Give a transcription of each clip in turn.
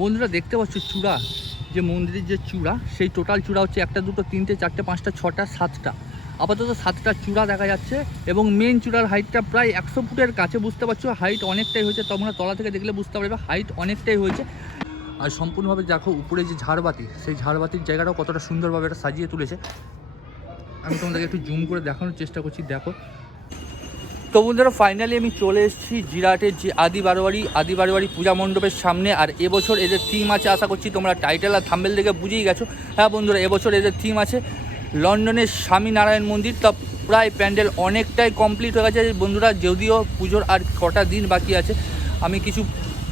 বন্ধুরা দেখতে পাচ্ছ চূড়া, যে মন্দিরের যে চূড়া, সেই টোটাল চূড়া হচ্ছে একটা, দুটো, তিনটে, চারটে, পাঁচটা, ছটা, সাতটা। আপাতত সাতটা চূড়া দেখা যাচ্ছে এবং মেন চূড়ার হাইটটা প্রায় একশো ফুটের কাছে বুঝতে পারছ হাইট অনেকটাই হয়েছে তোমরা তলা থেকে দেখলে বুঝতে পারবে হাইট অনেকটাই হয়েছে। আর সম্পূর্ণভাবে দেখো, উপরে যে ঝাড়বাতি, সেই ঝাড়বাতির জায়গাটাও কতটা সুন্দরভাবে এটা সাজিয়ে তুলেছে। আমি তোমাদেরকে একটু জুম করে দেখানোর চেষ্টা করছি, দেখো। তো বন্ধুরা ফাইনালি আমি চলে এসেছি জিরাটের যে আদি বারোয়ারি আদি বারোয়ারি পূজা মণ্ডপের সামনে। আর এবছর এদের থিম আছে, আশা করছি তোমরা টাইটেল আর থাম্বেল দেখে বুঝেই গেছো। হ্যাঁ বন্ধুরা, এবছর এদের থিম আছে লন্ডনের স্বামীনারায়ণ মন্দির। তা প্রায় প্যান্ডেল অনেকটাই কমপ্লিট হয়ে গেছে। বন্ধুরা, যদিও পুজোর আর কটা দিন বাকি আছে, আমি কিছু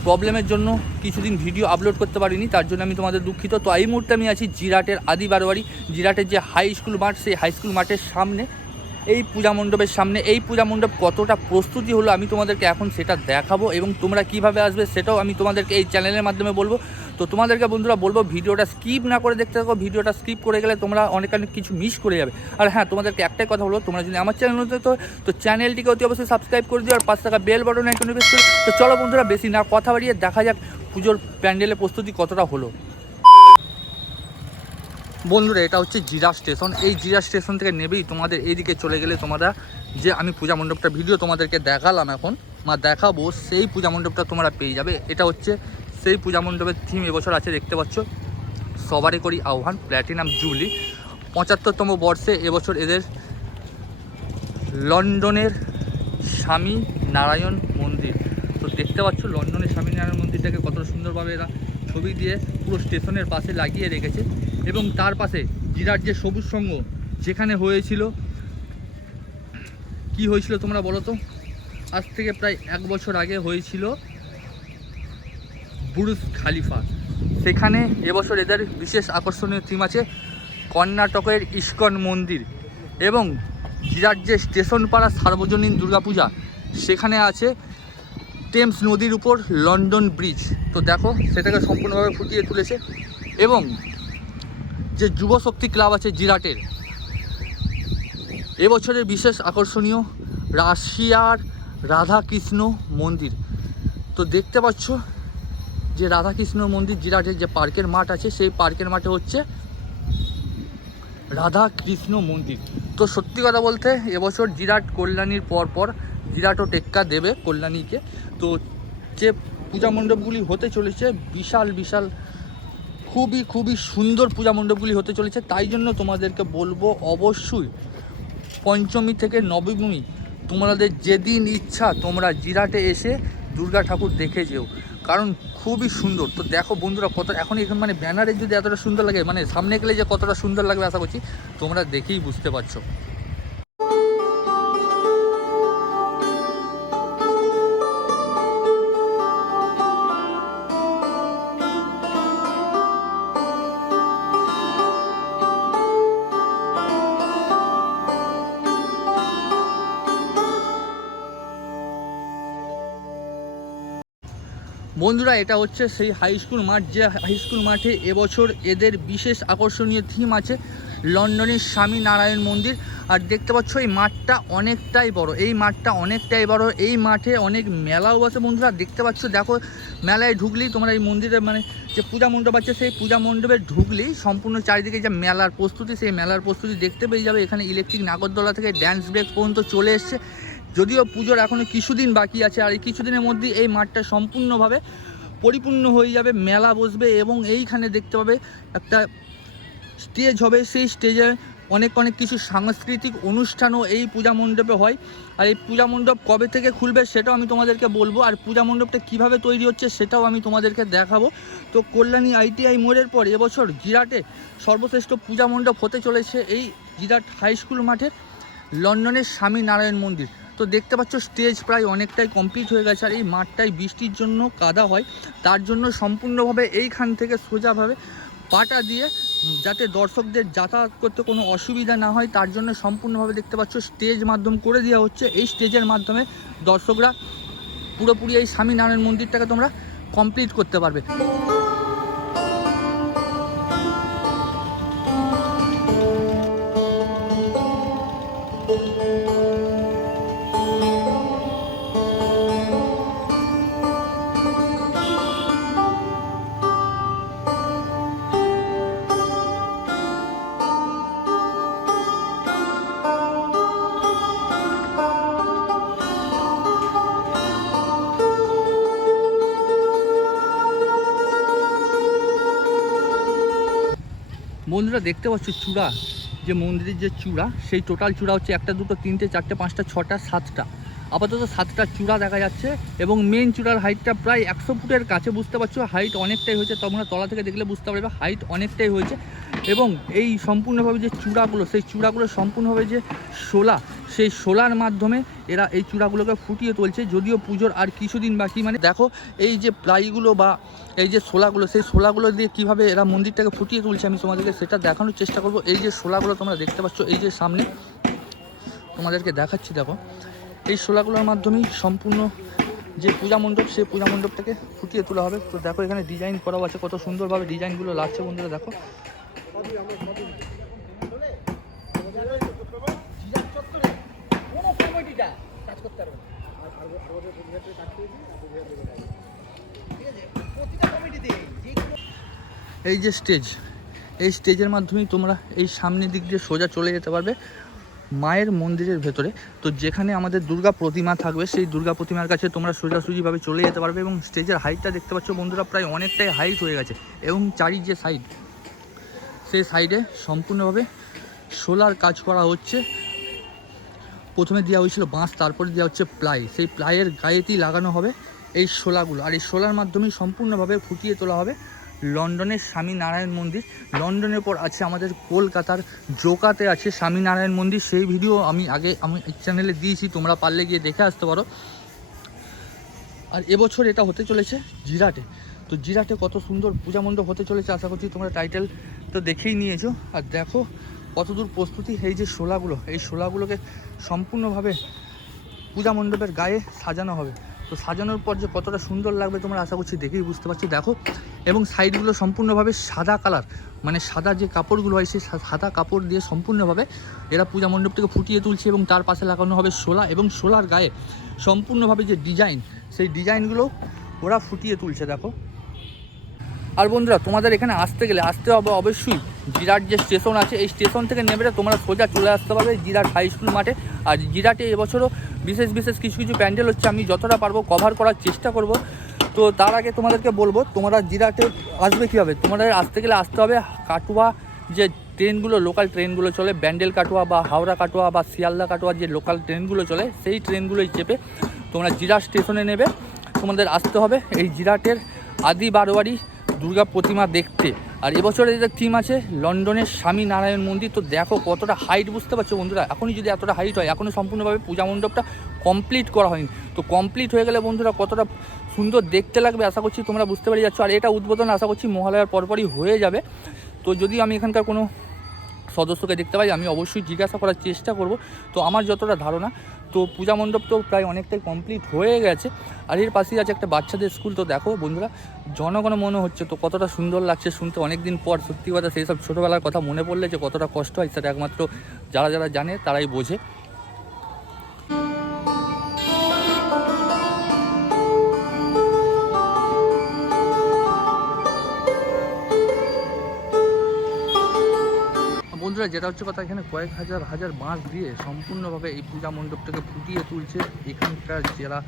প্রবলেমের জন্য কিছুদিন ভিডিও আপলোড করতে পারিনি, তার জন্য আমি তোমাদের দুঃখিত। তো এই মুহূর্তে আমি আছি জিরাটের আদি বারোয়ারি, জিরাটের যে হাই স্কুল মাঠ, সেই হাই স্কুল মাঠের সামনে। এই পূজা মণ্ডপের সামনে, এই পূজা মণ্ডপ কতটা প্রস্তুতি হলো আমি তোমাদেরকে এখন সেটা দেখাবো এবং তোমরা কীভাবে আসবে সেটাও আমি তোমাদেরকে এই চ্যানেলের মাধ্যমে বলব। তো তোমাদেরকে বন্ধুরা বলব, ভিডিওটা স্কিপ না করে দেখতে থাকো, ভিডিওটা স্কিপ করে গেলে তোমরা অনেক অনেক কিছু মিস করে যাবে। আর হ্যাঁ তোমাদেরকে একটাই কথা বলব, তোমরা যদি আমার চ্যানেল নতুন তো চ্যানেলটিকে অতি অবশ্যই সাবস্ক্রাইব করে দিও আর পাঁচ টাকা বেল বাটন আইকনে প্রেস তো চলো বন্ধুরা, বেশি না কথা বাড়িয়ে দেখা যাক পুজোর প্যান্ডেলের প্রস্তুতি কতটা হলো। বন্ধুরা, এটা হচ্ছে জিরা স্টেশন। এই জিরা স্টেশন থেকে নেবেই তোমাদের এইদিকে চলে গেলে তোমরা যে আমি পূজা মণ্ডপটা ভিডিও তোমাদেরকে দেখালাম এখন, বা দেখাবো, সেই পূজা মণ্ডপটা তোমরা পেয়ে যাবে। এটা হচ্ছে সেই পূজা মণ্ডপের থিম এবছর আছে, দেখতে পাচ্ছ? সবারই করি আহ্বান প্ল্যাটিনাম জুবলি পঁচাত্তরতম বর্ষে এবছর এদের লন্ডনের স্বামী নারায়ণ মন্দির। তো দেখতে পাচ্ছ, লন্ডনের স্বামী নারায়ণ মন্দিরটাকে কত সুন্দরভাবে এরা ছবি দিয়ে পুরো স্টেশনের পাশে লাগিয়ে রেখেছে। এবং তার পাশে জিরার যে সবুজ সঙ্গ যেখানে হয়েছিল, কি হয়েছিল তোমরা বলো তো? আজ থেকে প্রায় এক বছর আগে হয়েছিল বুরুজ খালিফা। সেখানে এবছর এদের বিশেষ আকর্ষণীয় থিম আছে কর্ণাটকের ইস্কন মন্দির এবং জিরার যে স্টেশন পাড়া সার্বজনীন দুর্গাপূজা, সেখানে আছে টেমস নদীর উপর লন্ডন ব্রিজ। তো দেখো, সেটাকে সম্পূর্ণভাবে ফুটিয়ে তুলেছে এবং যে যুব শক্তি ক্লাব আছে জিরাটের। এবছরের বিশেষ আকর্ষণীয় রাশিয়ার রাধাকৃষ্ণ মন্দির। তো দেখতে পাচ্ছ যে রাধাকৃষ্ণ মন্দির জিরাটের যে পার্কের মাঠ আছে, সেই পার্কের মাঠে হচ্ছে রাধা কৃষ্ণ মন্দির। তো সত্যি কথা বলতে এবছর জিরাট কল্যাণীর পর পর জিরাটও টেক্কা দেবে কল্যাণীকে। তো যে পূজা মণ্ডপগুলি হতে চলেছে, বিশাল বিশাল খুবই খুবই সুন্দর পূজা মণ্ডপগুলি হতে চলেছে। তাই জন্য তোমাদেরকে বলব অবশ্যই পঞ্চমী থেকে নবমী তোমাদের যেদিন ইচ্ছা তোমরা জিরাটে এসে দুর্গা ঠাকুর দেখে যেও। কারণ খুবই সুন্দর। তো দেখো বন্ধুরা কত এখন এখানে মানে ব্যানারে যদি এতটা সুন্দর লাগে মানে সামনে গেলে যে কতটা সুন্দর লাগবে আশা করছি, তোমরা দেখেই বুঝতে পারছ। বন্ধুরা, এটা হচ্ছে সেই হাই স্কুল মাঠ, যে হাই স্কুল মাঠে এবছর এদের বিশেষ আকর্ষণীয় থিম আছে লন্ডনের স্বামী নারায়ণ মন্দির। আর দেখতে পাচ্ছ, এই মাঠটা অনেকটাই বড়, এই মাঠটা অনেকটাই বড়, এই মাঠে অনেক মেলাও বসে বন্ধুরা। দেখতে পাচ্ছ, দেখো, মেলায় ঢুকলেই তোমরা এই মন্দিরের মানে যে পূজা মণ্ডপ আছে, সেই পূজা মণ্ডপে ঢুকলেই সম্পূর্ণ চারিদিকে যে মেলার প্রস্তুতি, সেই মেলার প্রস্তুতি দেখতে পেয়ে যাবে। এখানে ইলেকট্রিক নাগরদোলা থেকে ড্যান্স ব্রেক পর্যন্ত চলে এসছে। যদিও পুজোর এখনও কিছুদিন বাকি আছে, আর এই কিছুদিনের মধ্যেই এই মাঠটা সম্পূর্ণভাবে পরিপূর্ণ হয়ে যাবে, মেলা বসবে এবং এইখানে দেখতে পাবে একটা স্টেজ হবে। সেই স্টেজে অনেক অনেক কিছু সাংস্কৃতিক অনুষ্ঠানও এই পূজা মণ্ডপে হয়। আর এই পূজা মণ্ডপ কবে থেকে খুলবে সেটাও আমি তোমাদেরকে বলব। আর পূজা মণ্ডপটা কীভাবে তৈরি হচ্ছে সেটাও আমি তোমাদেরকে দেখাবো। তো কল্যাণী আইটিআই মোড়ের পর এবছর জিরাটে সর্বশ্রেষ্ঠ পূজা মণ্ডপ হতে চলেছে এই জিরাট হাই স্কুল মাঠের লন্ডনের স্বামী নারায়ণ মন্দির। তো দেখতে পাচ্ছ স্টেজ প্রায় অনেকটাই কমপ্লিট হয়ে গেছে। আর এই মাঠটাই বৃষ্টির জন্য কাদা হয়। তার জন্য সম্পূর্ণভাবে এইখান থেকে সোজাভাবে পাটা দিয়ে যাতে দর্শকদের যাতায়াত করতে কোনো অসুবিধা না হয়, তার জন্য সম্পূর্ণভাবে দেখতে পাচ্ছ স্টেজ মাধ্যম করে দেওয়া হচ্ছে। এই স্টেজের মাধ্যমে দর্শকরা পুরোপুরি এই স্বামীনারায়ণ মন্দিরটাকে তোমরা কমপ্লিট করতে পারবে। বন্ধুরা দেখতে পাচ্ছ চূড়া, যে মন্দিরের যে চূড়া, সেই টোটাল চূড়া হচ্ছে একটা, দুটো, তিনটে, চারটে, পাঁচটা, ছটা, সাতটা। আপাতত সাতটা চূড়া দেখা যাচ্ছে এবং মেন চূড়ার হাইটটা প্রায় একশো ফুটের কাছে বুঝতে পারছ হাইট অনেকটাই হয়েছে তোমরা তলা থেকে দেখলে বুঝতে পারবে হাইট অনেকটাই হয়েছে এবং এই সম্পূর্ণভাবে যে চূড়াগুলো, সেই চূড়াগুলো সম্পূর্ণভাবে যে শোলা সেই শোলার মাধ্যমে এরা এই চূড়াগুলোকে ফুটিয়ে তুলছে, যদিও পুজোর আর কিছুদিন বাকি মানে দেখো এই যে প্লাইগুলো বা এই যে শোলাগুলো সেই শোলাগুলো দিয়ে কীভাবে এরা মন্দিরটাকে ফুটিয়ে তুলছে আমি তোমাদেরকে সেটা দেখানোর চেষ্টা করব। এই যে শোলাগুলো তোমরা দেখতে পাচ্ছ, এই যে সামনে তোমাদেরকে দেখাচ্ছি, দেখো। এই শোলাগুলোর মাধ্যমেই সম্পূর্ণ যে পূজা মণ্ডপ, সেই পূজা মণ্ডপটাকে ফুটিয়ে তোলা হবে। তো দেখো এখানে ডিজাইন করাও আছে, কত সুন্দরভাবে ডিজাইনগুলো লাগছে বন্ধুরা, দেখো। এই যে স্টেজ এই স্টেজের মাধ্যমেই তোমরা এই সামনের দিক দিয়ে সোজা চলে যেতে পারবে। মায়ের মন্দিরের ভেতরে, তো যেখানে আমাদের দুর্গা প্রতিমা থাকবে, সেই দুর্গা প্রতিমার কাছে তোমরা সোজাসুজিভাবে চলে যেতে পারবে এবং স্টেজের হাইটটা দেখতে পাচ্ছ বন্ধুরা প্রায় অনেকটাই হাইট হয়ে গেছে এবং চারি যে সাইড সেই সাইডে সম্পূর্ণভাবে সোলার কাজ করা হচ্ছে। প্রথমে দেওয়া হয়েছিল বাঁশ, তারপরে দেওয়া হচ্ছে প্লাই সেই প্লাইয়ের গায়েতেই লাগানো হবে এই শোলাগুলো আর এই শোলার মাধ্যমেই সম্পূর্ণভাবে ফুটিয়ে তোলা হবে। লন্ডনের স্বামীনারায়ণ মন্দির। লন্ডনের পর আছে আমাদের কলকাতার জোকাতে আছে স্বামীনারায়ণ মন্দির। সেই ভিডিও আমি আগে, আমি চ্যানেলে দিয়েছি, তোমরা পারলে গিয়ে দেখে আসতে পারো। আর এবছর এটা হতে চলেছে জিরাটে। তো জিরাটে কত সুন্দর পূজা মণ্ডপ হতে চলেছে, আশা করছি তোমরা টাইটেল তো দেখেই নিয়েছো। আর দেখো কতদূর প্রস্তুতি এই যে শোলাগুলো। এই শোলাগুলোকে সম্পূর্ণভাবে পূজা মণ্ডপের গায়ে সাজানো হবে। তো সাজানোর পর যে কতটা সুন্দর লাগবে তোমরা আশা করছি দেখেই বুঝতে পারছি। দেখো, এবং সাইডগুলো সম্পূর্ণভাবে সাদা কালার মানে সাদা যে কাপড়গুলো হয়, সেই সাদা কাপড় দিয়ে সম্পূর্ণভাবে এরা পূজা মণ্ডপটিকে ফুটিয়ে তুলছে এবং তার পাশে লাগানো হবে শোলা এবং শোলার গায়ে সম্পূর্ণভাবে যে ডিজাইন, সেই ডিজাইনগুলো ওরা ফুটিয়ে তুলছে, দেখো। আর বন্ধুরা, তোমাদের এখানে আসতে গেলে আসতে হবে অবশ্যই জিরাট যে স্টেশন আছে, এই স্টেশন থেকে নেমে তোমরা সোজা চলে আসতে পারবে জিরাট হাই স্কুল মাঠে। আর জিরাটে এবছরও বিশেষ বিশেষ কিছু কিছু প্যান্ডেল হচ্ছে, আমি যতটা পারব কভার করার চেষ্টা করব। তো তার আগে তোমাদেরকে বলব, তোমরা জিরাটে আসবে কীভাবে? তোমাদের আসতে গেলে আসতে হবে কাটুয়া যে ট্রেনগুলো লোকাল ট্রেনগুলো চলে, ব্যান্ডেল কাটোয়া বা হাওড়া কাটোয়া বা শিয়ালদা কাটোয়া যে লোকাল ট্রেনগুলো চলে, সেই ট্রেনগুলোই চেপে তোমরা জিরাট স্টেশনে নেবে। তোমাদের আসতে হবে এই জিরাটের আদি বারোয়ারি দুর্গা প্রতিমা দেখতে। আর এবছরে যেটা থিম আছে, লন্ডনের স্বামী নারায়ণ মন্দির, তো দেখো কতটা হাইট বুঝতে পারছ বন্ধুরা? এখনই যদি এতটা হাইট হয়, এখনও সম্পূর্ণভাবে পূজা মণ্ডপটা কমপ্লিট করা হয়নি। তো কমপ্লিট হয়ে গেলে বন্ধুরা কতটা সুন্দর দেখতে লাগবে আশা করছি তোমরা বুঝতে পারি যাচ্ছ। আর এটা উদ্বোধন আশা করছি মহালয়ার পরপরই হয়ে যাবে। তো যদি আমি এখানকার কোনো সদস্যকে দেখতে পাই, আমি অবশ্যই জিজ্ঞাসা করার চেষ্টা করব। তো আমার যতটা ধারণা, তো পূজা মণ্ডপ তো প্রায় অনেকটাই কমপ্লিট হয়ে গেছে। আর এর পাশেই আছে একটা বাচ্চাদের স্কুল। তো দেখো বন্ধুরা, জনগণ মনে হচ্ছে তো কতটা সুন্দর লাগছে শুনতে। অনেক দিন পর সত্যি কথা সেই সব ছোটোবেলার কথা মনে পড়লে যে কতটা কষ্ট হয়, সেটা একমাত্র যারা যারা জানে তারাই বোঝে। বন্ধুরা যেটা হচ্ছে কথা, এখানে কয়েক হাজার হাজার বাঁশ দিয়ে সম্পূর্ণভাবে এই পূজা মণ্ডপটাকে ফুটিয়ে তুলছে এখানকার যারা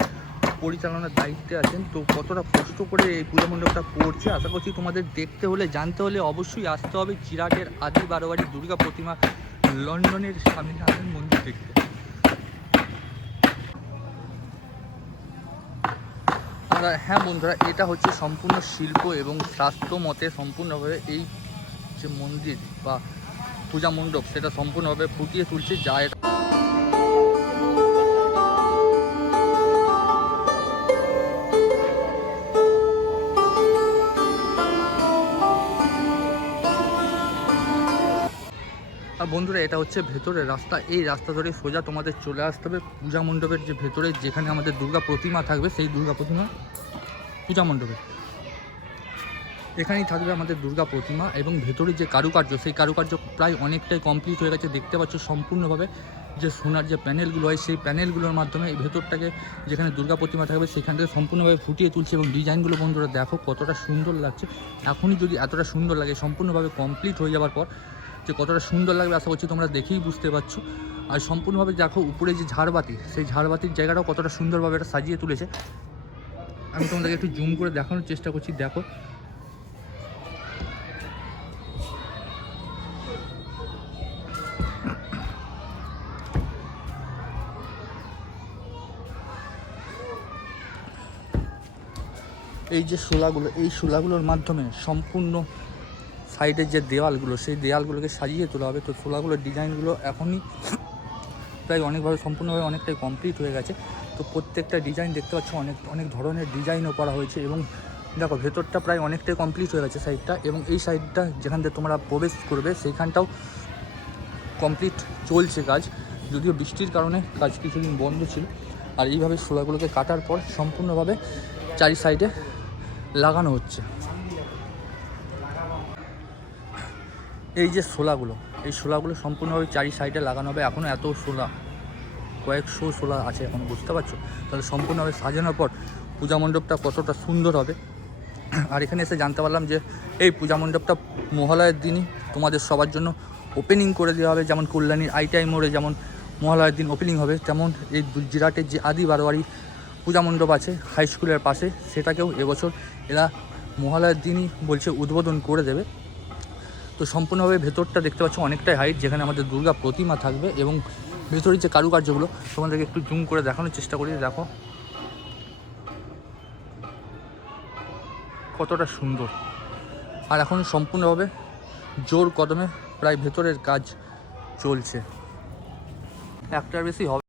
পরিচালনার দায়িত্বে আছেন। তো কতটা কষ্ট করে এই পূজা মণ্ডপটা করছে, আশা করছি তোমাদের দেখতে হলে, জানতে হলে অবশ্যই আসতে হবে চিরাটের আদি বারোয়ারি দুর্গা প্রতিমা লন্ডনের স্বামীনারায়ণ মন্দির দেখতে। হ্যাঁ বন্ধুরা, এটা হচ্ছে সম্পূর্ণ শিল্প এবং স্বাস্থ্য মতে সম্পূর্ণভাবে এই যে মন্দির বা পূজা মণ্ডপ, সেটা সম্পূর্ণভাবে ফুটিয়ে তুলছে, যা এটা আর বন্ধুরা, এটা হচ্ছে ভেতরের রাস্তা। এই রাস্তা ধরে সোজা তোমাদের চলে আসতে হবে। পূজা মণ্ডপের যে ভেতরে, যেখানে আমাদের দুর্গা প্রতিমা থাকবে, সেই দুর্গা প্রতিমা পূজা মণ্ডপে। এখানেই থাকবে আমাদের দুর্গা প্রতিমা এবং ভেতরে যে কারুকার্য, সেই কারুকার্য প্রায় অনেকটাই কমপ্লিট হয়ে গেছে। দেখতে পাচ্ছ সম্পূর্ণভাবে যে সোনার যে প্যানেলগুলো হয়, সেই প্যানেলগুলোর মাধ্যমে এই ভেতরটাকে যেখানে দুর্গা প্রতিমা থাকবে, সেখান থেকে সম্পূর্ণভাবে ফুটিয়ে তুলছে এবং ডিজাইনগুলো বন্ধুরা দেখো কতটা সুন্দর লাগছে। এখনই যদি এতটা সুন্দর লাগে, সম্পূর্ণভাবে কমপ্লিট হয়ে যাওয়ার পর যে কতটা সুন্দর লাগবে, আশা করছি তোমরা দেখেই বুঝতে পারছ। আর সম্পূর্ণভাবে দেখো উপরে যে ঝাড়বাতি, সেই ঝাড়বাতির জায়গাটাও কতটা সুন্দরভাবে এটা সাজিয়ে তুলেছে। আমি তোমাদেরকে একটু জুম করে দেখানোর চেষ্টা করছি, দেখো। এই যে শোলাগুলো, এই শোলাগুলোর মাধ্যমে সম্পূর্ণ সাইডের যে দেওয়ালগুলো, সেই দেওয়ালগুলোকে সাজিয়ে তোলা হবে। তো শোলাগুলোর ডিজাইনগুলো এখনই প্রায় অনেকভাবে সম্পূর্ণভাবে অনেকটাই কমপ্লিট হয়ে গেছে। তো প্রত্যেকটা ডিজাইন দেখতে পাচ্ছ, অনেক অনেক ধরনের ডিজাইনও করা হয়েছে এবং দেখো ভেতরটা প্রায় অনেকটাই কমপ্লিট হয়ে গেছে সাইডটা এবং এই সাইডটা যেখান থেকে তোমরা প্রবেশ করবে, সেইখানটাও কমপ্লিট চলছে কাজ। যদিও বৃষ্টির কারণে কাজ কিছুদিন বন্ধ ছিল। আর এইভাবে শোলাগুলোকে কাটার পর সম্পূর্ণভাবে চারি সাইডে লাগানো হচ্ছে। এই যে শোলাগুলো, এই শোলাগুলো সম্পূর্ণভাবে চারি সাইডে লাগানো হবে। এখনও এত শোলা, কয়েকশো শোলা আছে এখন, বুঝতে পারছ? তাহলে সম্পূর্ণভাবে সাজানোর পর পূজা মণ্ডপটা কতটা সুন্দর হবে। আর এখানে এসে জানতে পারলাম যে, এই পূজা মণ্ডপটা মহালয়ের দিনই তোমাদের সবার জন্য ওপেনিং করে দেওয়া হবে। যেমন কল্যাণীর আইটাই মোড়ে যেমন মহালয়ের দিন ওপেনিং হবে, তেমন এই জিরাটের যে আদি বারোয়ারি পূজা মণ্ডপ আছে হাই স্কুলের পাশে, সেটাকেও এবছর এরা মহালয়ের দিনই বলছে উদ্বোধন করে দেবে। তো সম্পূর্ণভাবে ভেতরটা দেখতে পাচ্ছ অনেকটাই হাইট যেখানে আমাদের দুর্গা প্রতিমা থাকবে এবং ভেতরের যে কারুকার্যগুলো, তোমাদেরকে একটু জুম করে দেখানোর চেষ্টা করি, দেখো। কতটা সুন্দর। আর এখন সম্পূর্ণভাবে জোর কদমে প্রায় ভেতরের কাজ চলছে। একটার বেশি হবে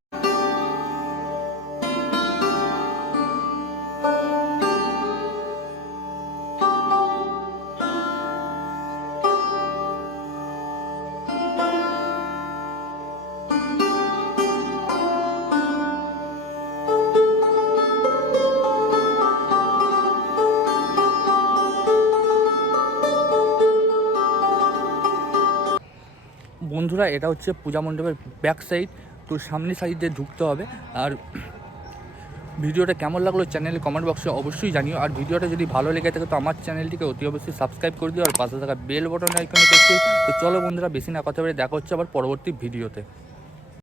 বন্ধুরা, এটা হচ্ছে পূজা মণ্ডপের ব্যাক সাইড তো সামনে সাইড দিয়ে ঢুকতে হবে। আর ভিডিওটা কেমন লাগল চ্যানেলে কমেন্ট বক্সে অবশ্যই জানিও। আর ভিডিওটা যদি ভালো লেগে থাকে, তো আমার চ্যানেলটিকে অতি অবশ্যই সাবস্ক্রাইব করে দিও। আর পাশে থাকা বেল বটন আইকনে ক্লিক। তো চলো বন্ধুরা, বেশি না কথা বলে দেখা হচ্ছে আবার পরবর্তী ভিডিওতে